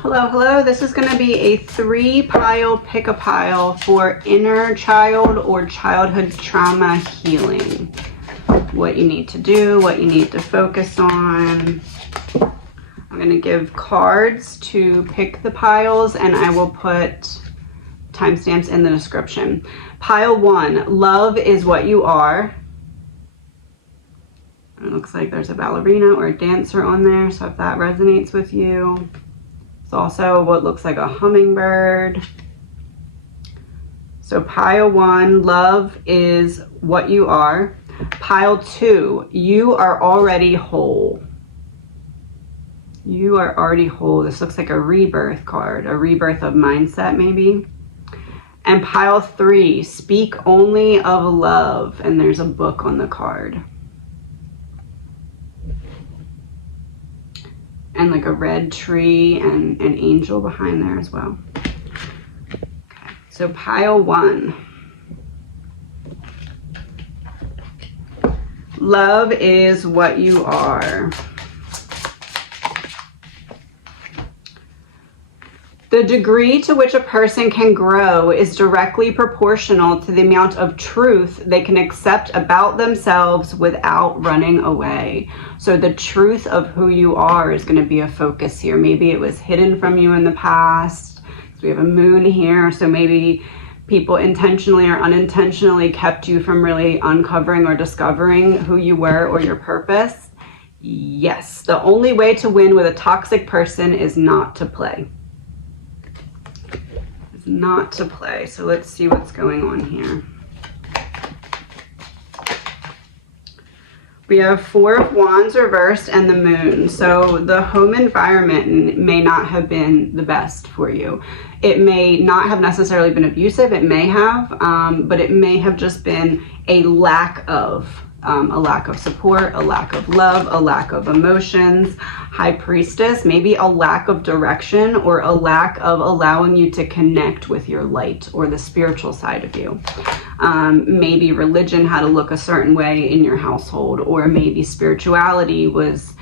Hello, hello. This is going to be a 3-pile pick-a-pile for inner child or childhood trauma healing. What you need to do, what you need to focus on. I'm going to give cards to pick the piles, and I will put timestamps in the description. Pile 1, love is what you are. It looks like there's a ballerina or a dancer on there, so if that resonates with you. It's also what looks like a hummingbird. So pile 1, love is what you are. Pile 2, you are already whole. You are already whole. This looks like a rebirth card, a rebirth of mindset maybe. And pile 3, speak only of love. And there's a book on the card. And like a red tree and an angel behind there as well. Okay, so pile 1. Love is what you are. The degree to which a person can grow is directly proportional to the amount of truth they can accept about themselves without running away. So the truth of who you are is going to be a focus here. Maybe it was hidden from you in the past. So we have a moon here, so maybe people intentionally or unintentionally kept you from really uncovering or discovering who you were or your purpose. Yes, the only way to win with a toxic person is not to play. Not to play. So let's see what's going on here. We have 4 of Wands reversed and the moon. So the home environment may not have been the best for you. It may not have necessarily been abusive. It may have, but it may have just been a lack of support, a lack of love, a lack of emotions. High Priestess, maybe a lack of direction or a lack of allowing you to connect with your light or the spiritual side of you. Maybe religion had to look a certain way in your household, or maybe spirituality was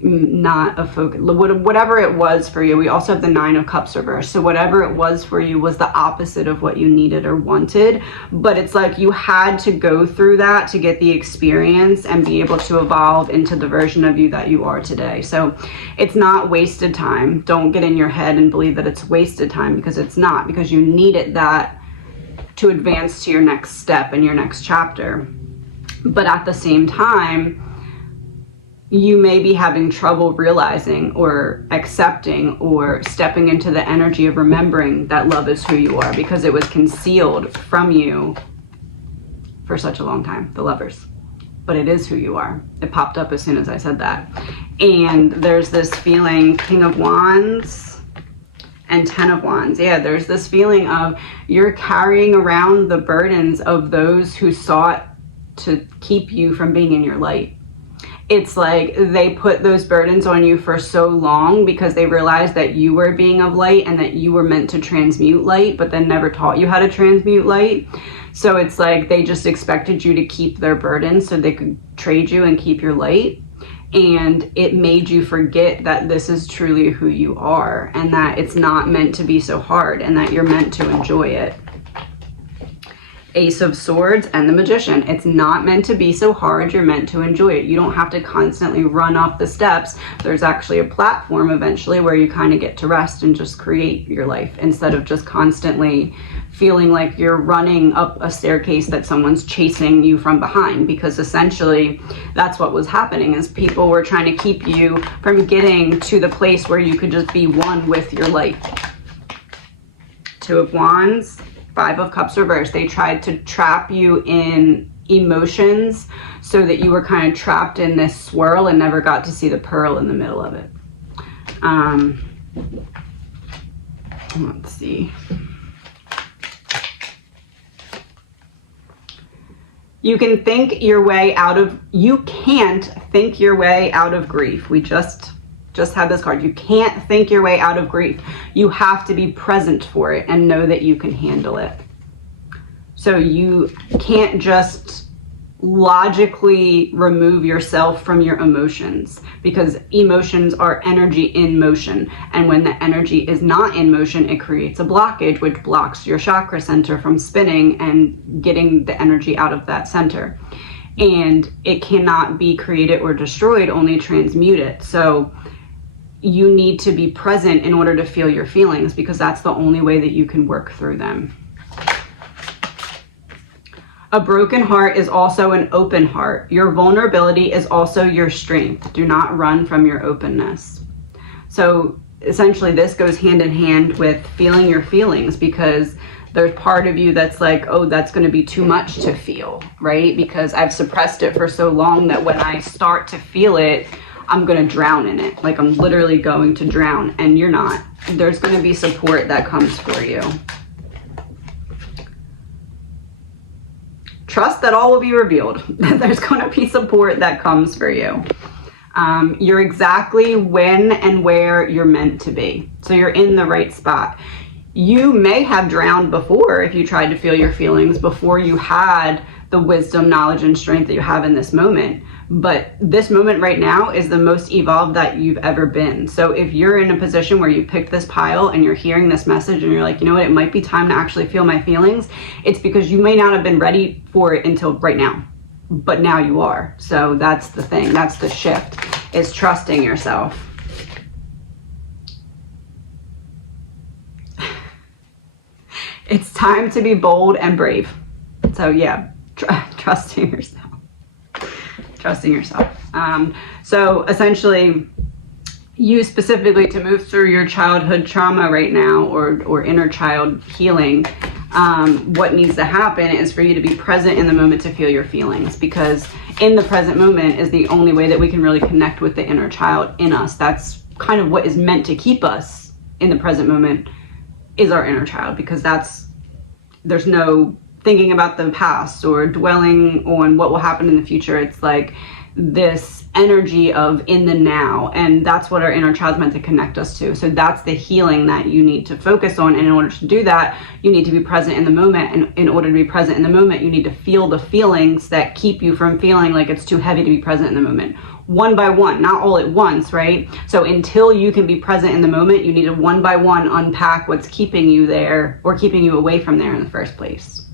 not a focus, whatever it was for you. We also have the 9 of Cups reversed. So whatever it was for you was the opposite of what you needed or wanted. But it's like you had to go through that to get the experience and be able to evolve into the version of you that you are today. So it's not wasted time. Don't get in your head and believe that it's wasted time, because it's not, because you needed that to advance to your next step and your next chapter. But at the same time, you may be having trouble realizing or accepting or stepping into the energy of remembering that love is who you are, because it was concealed from you for such a long time, the Lovers. But it is who you are. It popped up as soon as I said that. And there's this feeling, King of Wands and 10 of Wands. Yeah, there's this feeling of you're carrying around the burdens of those who sought to keep you from being in your light. It's like they put those burdens on you for so long because they realized that you were being of light and that you were meant to transmute light, but then never taught you how to transmute light. So it's like they just expected you to keep their burdens so they could trade you and keep your light. And it made you forget that this is truly who you are, and that it's not meant to be so hard, and that you're meant to enjoy it. Ace of Swords and the Magician. It's not meant to be so hard. You're meant to enjoy it. You don't have to constantly run up the steps. There's actually a platform eventually where you kind of get to rest and just create your life, instead of just constantly feeling like you're running up a staircase that someone's chasing you from behind. Because essentially that's what was happening, is people were trying to keep you from getting to the place where you could just be one with your light. 2 of Wands, 5 of Cups reversed. They tried to trap you in emotions so that you were kind of trapped in this swirl and never got to see the pearl in the middle of it. Let's see. You can't think your way out of grief. We just had this card. You can't think your way out of grief. You have to be present for it and know that you can handle it. So you can't just logically remove yourself from your emotions, because emotions are energy in motion. And when the energy is not in motion, it creates a blockage, which blocks your chakra center from spinning and getting the energy out of that center. And it cannot be created or destroyed, only transmuted. So you need to be present in order to feel your feelings, because that's the only way that you can work through them. A broken heart is also an open heart. Your vulnerability is also your strength. Do not run from your openness. So essentially this goes hand in hand with feeling your feelings, because there's part of you that's like, oh, that's going to be too much to feel, right? Because I've suppressed it for so long that when I start to feel it, I'm going to drown in it. Like I'm literally going to drown, and you're not. There's going to be support that comes for you. Trust that all will be revealed. There's going to be support that comes for you. You're exactly when and where you're meant to be. So you're in the right spot. You may have drowned before if you tried to feel your feelings before you had the wisdom, knowledge, and strength that you have in this moment. But this moment right now is the most evolved that you've ever been. So if you're in a position where you picked this pile and you're hearing this message and you're like, you know what, it might be time to actually feel my feelings, it's because you may not have been ready for it until right now. But now you are. So that's the thing. That's the shift, is trusting yourself. It's time to be bold and brave. So yeah, trusting yourself. Trusting yourself. So essentially, you specifically, to move through your childhood trauma right now, or inner child healing, what needs to happen is for you to be present in the moment to feel your feelings, because in the present moment is the only way that we can really connect with the inner child in us. That's kind of what is meant to keep us in the present moment, is our inner child, because there's no thinking about the past or dwelling on what will happen in the future. It's like this energy of in the now, and that's what our inner child's meant to connect us to. So that's the healing that you need to focus on, and in order to do that, you need to be present in the moment. And in order to be present in the moment, you need to feel the feelings that keep you from feeling like it's too heavy to be present in the moment, one by one, not all at once, right? So until you can be present in the moment, you need to one by one unpack what's keeping you there or keeping you away from there in the first place.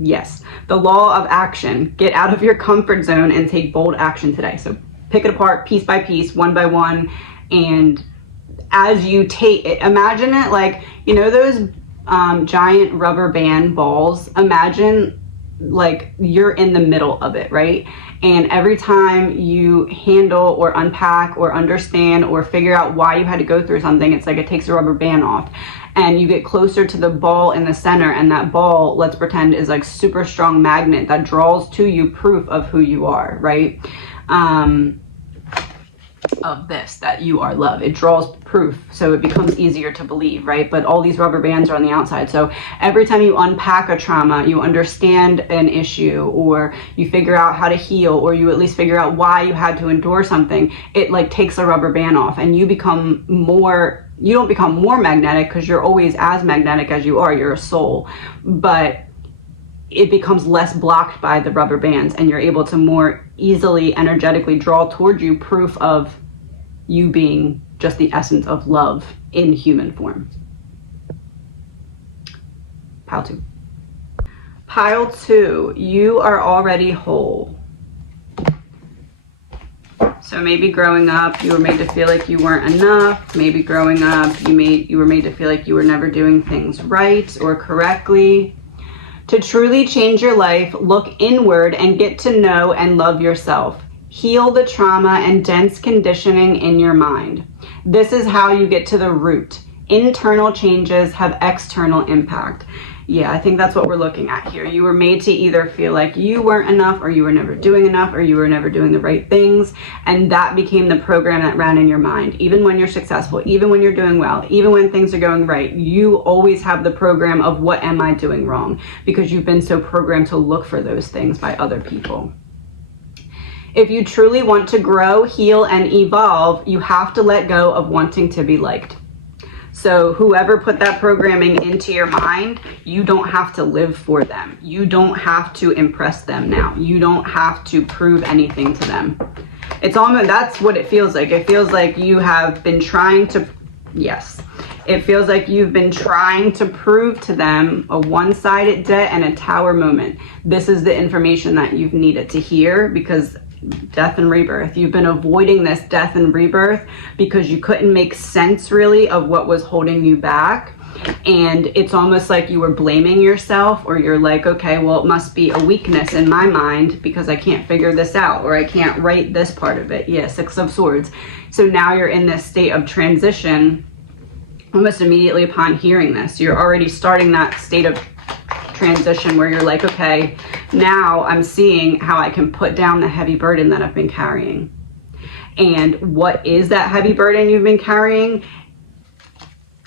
Yes, the law of action. Get out of your comfort zone and take bold action today. So pick it apart piece by piece, one by one. And as you take it, imagine it like, you know, those giant rubber band balls. Imagine like you're in the middle of it, right? And every time you handle or unpack or understand or figure out why you had to go through something, it's like it takes the rubber band off. And you get closer to the ball in the center, and that ball, let's pretend, is like super strong magnet that draws to you proof of who you are, right? Of this, that you are love. It draws proof, so it becomes easier to believe, right? But all these rubber bands are on the outside. So every time you unpack a trauma, you understand an issue, or you figure out how to heal, or you at least figure out why you had to endure something, it like takes the rubber band off, and you become more. You don't become more magnetic, because you're always as magnetic as you are. You're a soul, but it becomes less blocked by the rubber bands, and you're able to more easily energetically draw toward you proof of you being just the essence of love in human form. Pile 2. Pile 2, you are already whole. So maybe growing up, you were made to feel like you weren't enough. Maybe growing up, you were made to feel like you were never doing things right or correctly. To truly change your life, look inward and get to know and love yourself. Heal the trauma and dense conditioning in your mind. This is how you get to the root. Internal changes have external impact. Yeah, I think that's what we're looking at here. You were made to either feel like you weren't enough, or you were never doing enough, or you were never doing the right things. And that became the program that ran in your mind. Even when you're successful, even when you're doing well, even when things are going right, you always have the program of what am I doing wrong? Because you've been so programmed to look for those things by other people. If you truly want to grow, heal, and evolve, you have to let go of wanting to be liked. So whoever put that programming into your mind, you don't have to live for them. You don't have to impress them now. You don't have to prove anything to them. It's almost, that's what it feels like. It feels like you have been trying to, yes. It feels like you've been trying to prove to them a one-sided debt and a tower moment. This is the information that you've needed to hear, because death and rebirth. You've been avoiding this death and rebirth because you couldn't make sense really of what was holding you back. And it's almost like you were blaming yourself, or you're like, okay, well, it must be a weakness in my mind because I can't figure this out, or I can't write this part of it. Yeah, Six of Swords. So now you're in this state of transition. Almost immediately upon hearing this, you're already starting that state of transition where you're like, okay, now I'm seeing how I can put down the heavy burden that I've been carrying. And what is that heavy burden you've been carrying?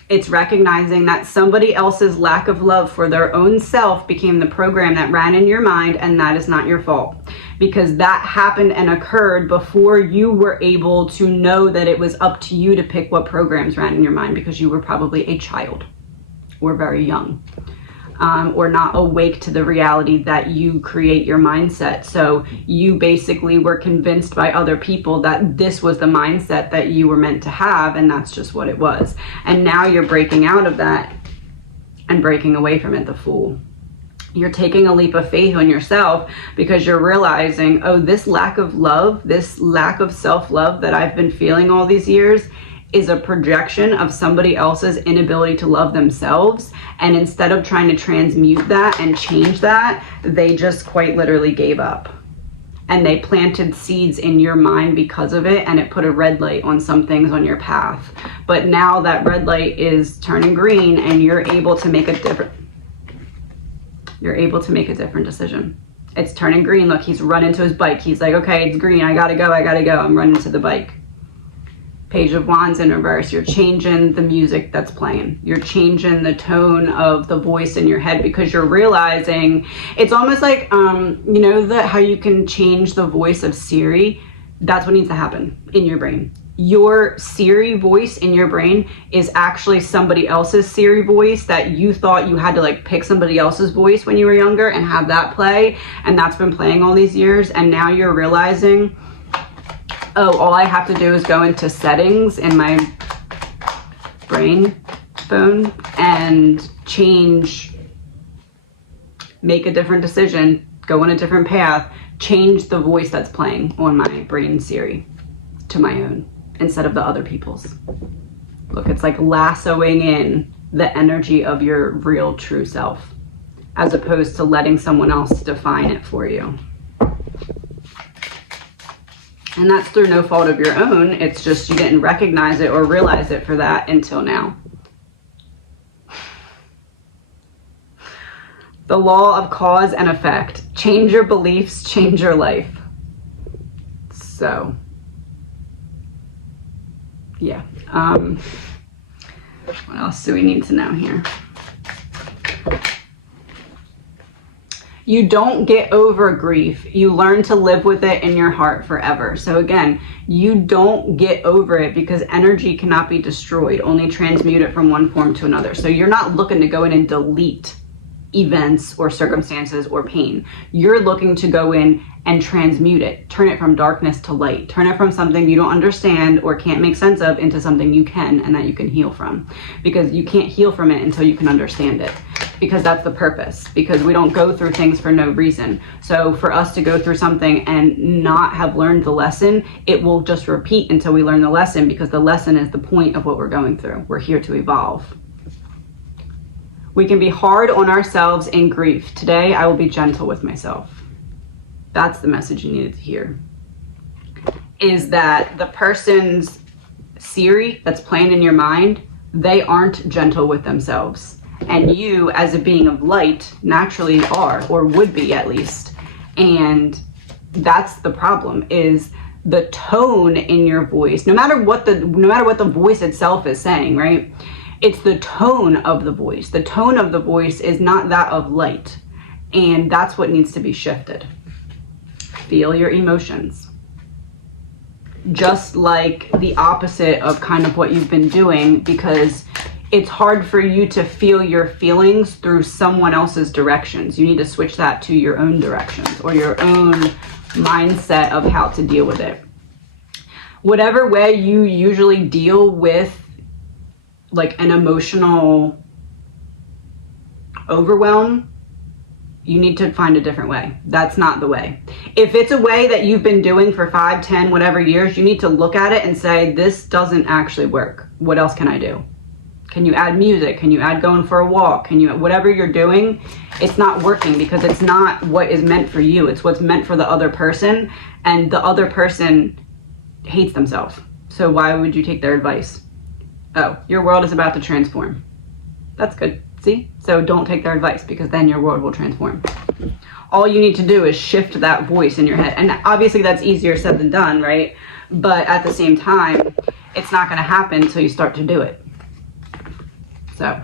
It's recognizing that somebody else's lack of love for their own self became the program that ran in your mind, and that is not your fault. Because that happened and occurred before you were able to know that it was up to you to pick what programs ran in your mind, because you were probably a child or very young. Or not awake to the reality that you create your mindset. So you basically were convinced by other people that this was the mindset that you were meant to have, and that's just what it was. And now you're breaking out of that and breaking away from it, the Fool. You're taking a leap of faith on yourself because you're realizing, oh, this lack of love, this lack of self-love that I've been feeling all these years is a projection of somebody else's inability to love themselves. And instead of trying to transmute that and change that, they just quite literally gave up. And they planted seeds in your mind because of it, and it put a red light on some things on your path. But now that red light is turning green, and you're able to make a different decision. It's turning green. Look, he's running to his bike. He's like, okay, it's green. I gotta go. I'm running to the bike. Page of Wands in reverse. You're changing the music that's playing. You're changing the tone of the voice in your head, because you're realizing it's almost like, you know, how you can change the voice of Siri. That's what needs to happen in your brain. Your Siri voice in your brain is actually somebody else's Siri voice that you thought you had to like pick somebody else's voice when you were younger and have that play. And that's been playing all these years. And now you're realizing, oh, all I have to do is go into settings in my brain phone and change, make a different decision, go on a different path, change the voice that's playing on my brain Siri to my own instead of the other people's. Look, it's like lassoing in the energy of your real true self, as opposed to letting someone else define it for you. And that's through no fault of your own. It's just you didn't recognize it or realize it for that until now. The law of cause and effect. Change your beliefs, change your life. So, yeah. What else do we need to know here? You don't get over grief. You learn to live with it in your heart forever. So again, you don't get over it because energy cannot be destroyed, only transmute it from one form to another. So you're not looking to go in and delete events or circumstances or pain. You're looking to go in and transmute it, turn it from darkness to light, turn it from something you don't understand or can't make sense of into something you can and that you can heal from. Because you can't heal from it until you can understand it. Because that's the purpose. Because we don't go through things for no reason. So for us to go through something and not have learned the lesson, it will just repeat until we learn the lesson, because the lesson is the point of what we're going through. We're here to evolve. We can be hard on ourselves in grief. Today, I will be gentle with myself. That's the message you needed to hear. Is that the person's Siri that's playing in your mind, they aren't gentle with themselves. And you, as a being of light, naturally are, or would be at least. And that's the problem, is the tone in your voice. No matter what the voice itself is saying, right? It's the tone of the voice. The tone of the voice is not that of light. And that's what needs to be shifted. Feel your emotions. Just like the opposite of kind of what you've been doing, because it's hard for you to feel your feelings through someone else's directions. You need to switch that to your own directions or your own mindset of how to deal with it. Whatever way you usually deal with like an emotional overwhelm, you need to find a different way. That's not the way. If it's a way that you've been doing for 5, 10, whatever years, you need to look at it and say, this doesn't actually work. What else can I do? Can you add music? Can you add going for a walk? Can you, whatever you're doing, it's not working because it's not what is meant for you. It's what's meant for the other person, and the other person hates themselves. So why would you take their advice? Oh, your world is about to transform. That's good. See? So don't take their advice, because then your world will transform. All you need to do is shift that voice in your head. And obviously that's easier said than done, right? But at the same time, it's not going to happen until you start to do it. So,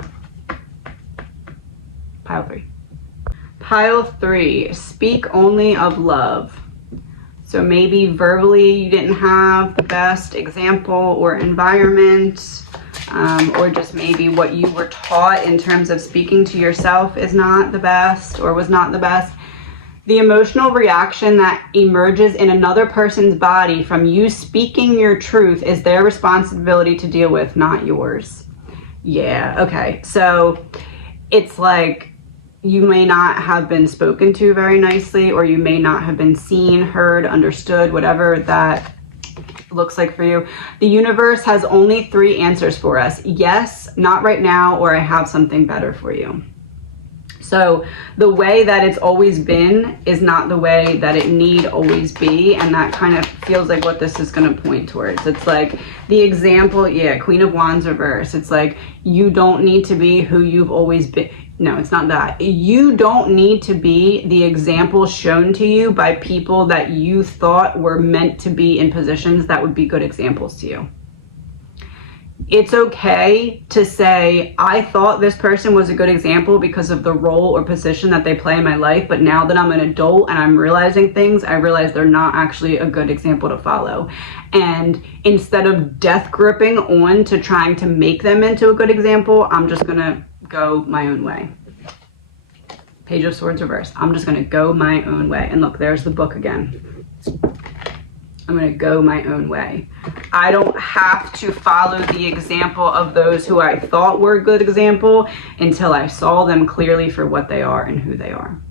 pile 3. Pile 3, speak only of love. So maybe verbally you didn't have the best example or environment, or just maybe what you were taught in terms of speaking to yourself is not the best or was not the best. The emotional reaction that emerges in another person's body from you speaking your truth is their responsibility to deal with, not yours. Yeah, okay. So it's like you may not have been spoken to very nicely, or you may not have been seen, heard, understood, whatever that looks like for you. The universe has only 3 answers for us. Yes, not right now, or I have something better for you. So the way that it's always been is not the way that it need always be. And that kind of feels like what this is going to point towards. It's like the example, yeah, Queen of Wands reverse. It's like, you don't need to be who you've always been. No, it's not that. You don't need to be the example shown to you by people that you thought were meant to be in positions that would be good examples to you. It's okay to say, I thought this person was a good example because of the role or position that they play in my life, but now that I'm an adult and I'm realizing things, I realize they're not actually a good example to follow. And instead of death gripping on to trying to make them into a good example, I'm just gonna go my own way. Page of Swords reverse. I'm just gonna go my own way. And look, there's the book again. I'm going to go my own way. I don't have to follow the example of those who I thought were a good example until I saw them clearly for what they are and who they are.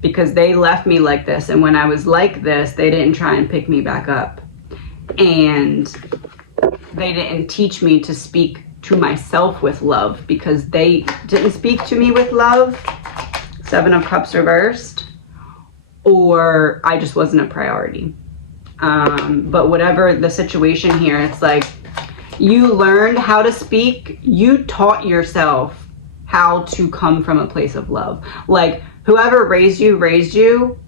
Because they left me like this, and when I was like this, they didn't try and pick me back up. And they didn't teach me to speak to myself with love, because they didn't speak to me with love. 7 of Cups reversed. Or I just wasn't a priority. But whatever the situation here, it's like you learned how to speak. You taught yourself how to come from a place of love. Like whoever raised you.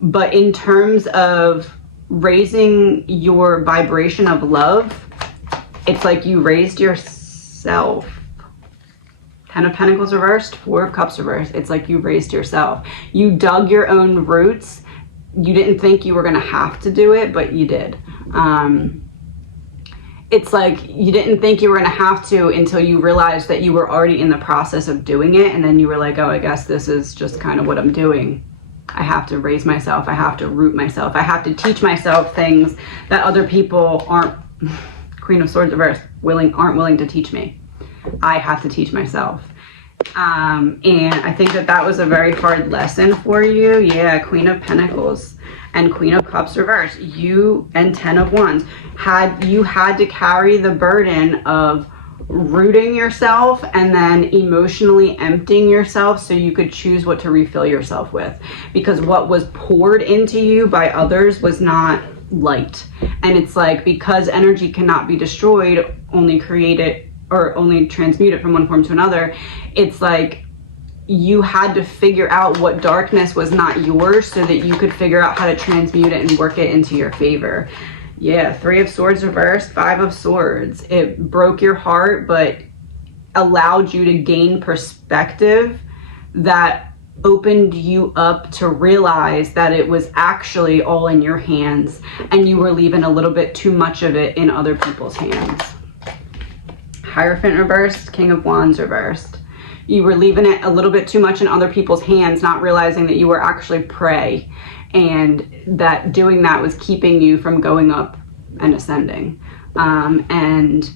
But in terms of raising your vibration of love, it's like you raised yourself. 10 of Pentacles reversed, 4 of Cups reversed. It's like you raised yourself. You dug your own roots. You didn't think you were going to have to do it, but you did. It's like you didn't think you were going to have to until you realized that you were already in the process of doing it. And then you were like, oh, I guess this is just kind of what I'm doing. I have to raise myself. I have to root myself. I have to teach myself things that other people aren't, Queen of Swords reversed, aren't willing to teach me. I have to teach myself. And I think that was a very hard lesson for you. Yeah, Queen of Pentacles and Queen of Cups reversed. You and 10 of Wands had to carry the burden of rooting yourself and then emotionally emptying yourself so you could choose what to refill yourself with. Because what was poured into you by others was not light. And it's like, because energy cannot be destroyed, only created or only transmute it from one form to another, it's like you had to figure out what darkness was not yours so that you could figure out how to transmute it and work it into your favor. Yeah, 3 of Swords reversed, 5 of Swords. It broke your heart, but allowed you to gain perspective that opened you up to realize that it was actually all in your hands and you were leaving a little bit too much of it in other people's hands. Hierophant reversed, King of Wands reversed. You were leaving it a little bit too much in other people's hands, not realizing that you were actually prey, and that doing that was keeping you from going up and ascending. And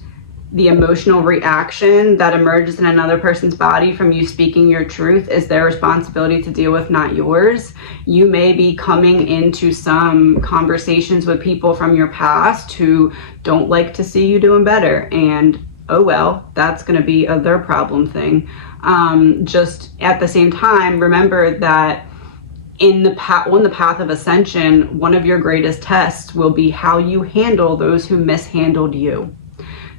the emotional reaction that emerges in another person's body from you speaking your truth is their responsibility to deal with, not yours. You may be coming into some conversations with people from your past who don't like to see you doing better, and oh well, that's going to be their problem thing. Just at the same time, remember that on the path of ascension, one of your greatest tests will be how you handle those who mishandled you.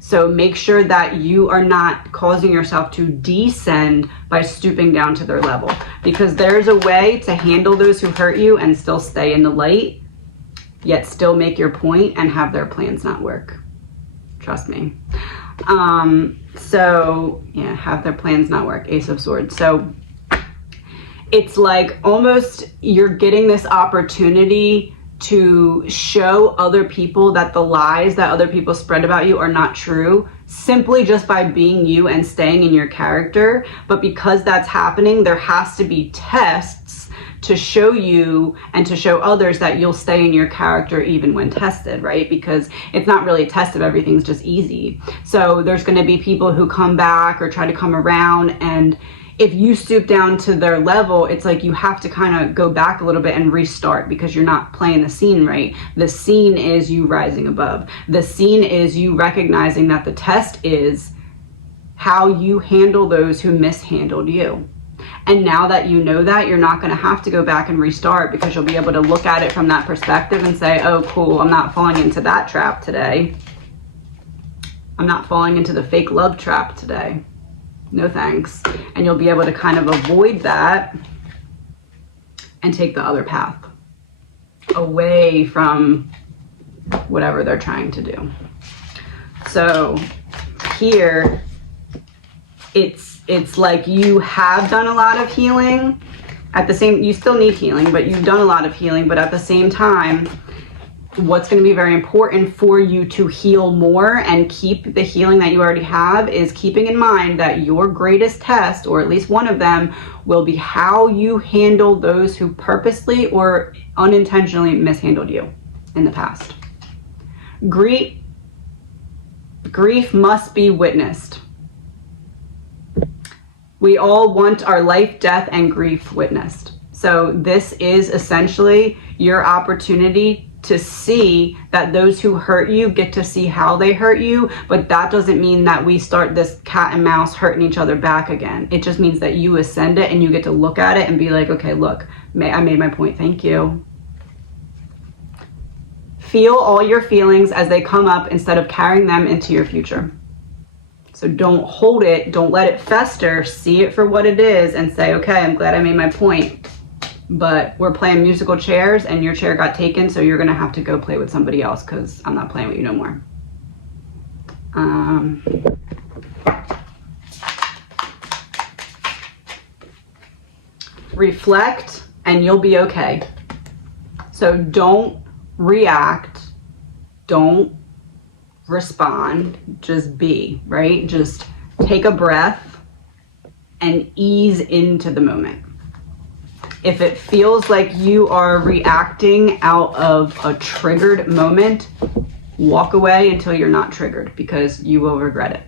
So make sure that you are not causing yourself to descend by stooping down to their level, because there's a way to handle those who hurt you and still stay in the light, yet still make your point and have their plans not work. Trust me. So yeah, have their plans not work. Ace of Swords. So it's like almost you're getting this opportunity to show other people that the lies that other people spread about you are not true, simply just by being you and staying in your character. But because that's happening, there has to be tests to show you and to show others that you'll stay in your character even when tested, right? Because it's not really a test if everything's just easy. So there's going to be people who come back or try to come around, and if you stoop down to their level, it's like you have to kind of go back a little bit and restart, because you're not playing the scene right. The scene is you rising above. The scene is you recognizing that the test is how you handle those who mishandled you. And now that you know that, you're not going to have to go back and restart, because you'll be able to look at it from that perspective and say, oh, cool, I'm not falling into that trap today. I'm not falling into the fake love trap today. No thanks. And you'll be able to kind of avoid that and take the other path away from whatever they're trying to do. So here, it's like you have done a lot of healing. You still need healing, but you've done a lot of healing. But at the same time, what's going to be very important for you to heal more and keep the healing that you already have is keeping in mind that your greatest test, or at least one of them, will be how you handle those who purposely or unintentionally mishandled you in the past. Grief must be witnessed. We all want our life, death, and grief witnessed. So this is essentially your opportunity to see that those who hurt you get to see how they hurt you, but that doesn't mean that we start this cat and mouse hurting each other back again. It just means that you ascend it and you get to look at it and be like, okay, look, I made my point, thank you. Feel all your feelings as they come up instead of carrying them into your future. So don't hold it, don't let it fester, see it for what it is and say, okay, I'm glad I made my point. But we're playing musical chairs and your chair got taken, so you're gonna have to go play with somebody else, because I'm not playing with you no more. Reflect and you'll be okay. So don't react, don't respond, just be, right? Just take a breath and ease into the moment. If it feels like you are reacting out of a triggered moment, walk away until you're not triggered, because you will regret it.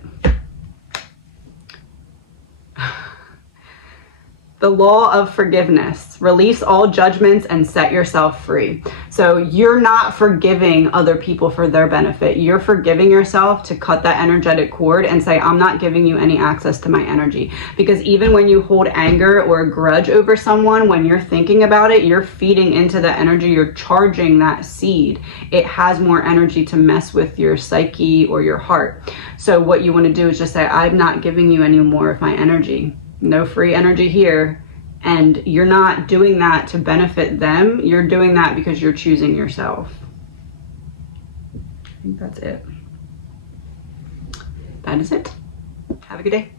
The law of forgiveness. Release all judgments and set yourself free. So you're not forgiving other people for their benefit. You're forgiving yourself to cut that energetic cord and say, I'm not giving you any access to my energy. Because even when you hold anger or a grudge over someone, when you're thinking about it, you're feeding into that energy. You're charging that seed. It has more energy to mess with your psyche or your heart. So what you want to do is just say, I'm not giving you any more of my energy. No free energy here. And you're not doing that to benefit them. You're doing that because you're choosing yourself. I think that's it. That is it. Have a good day.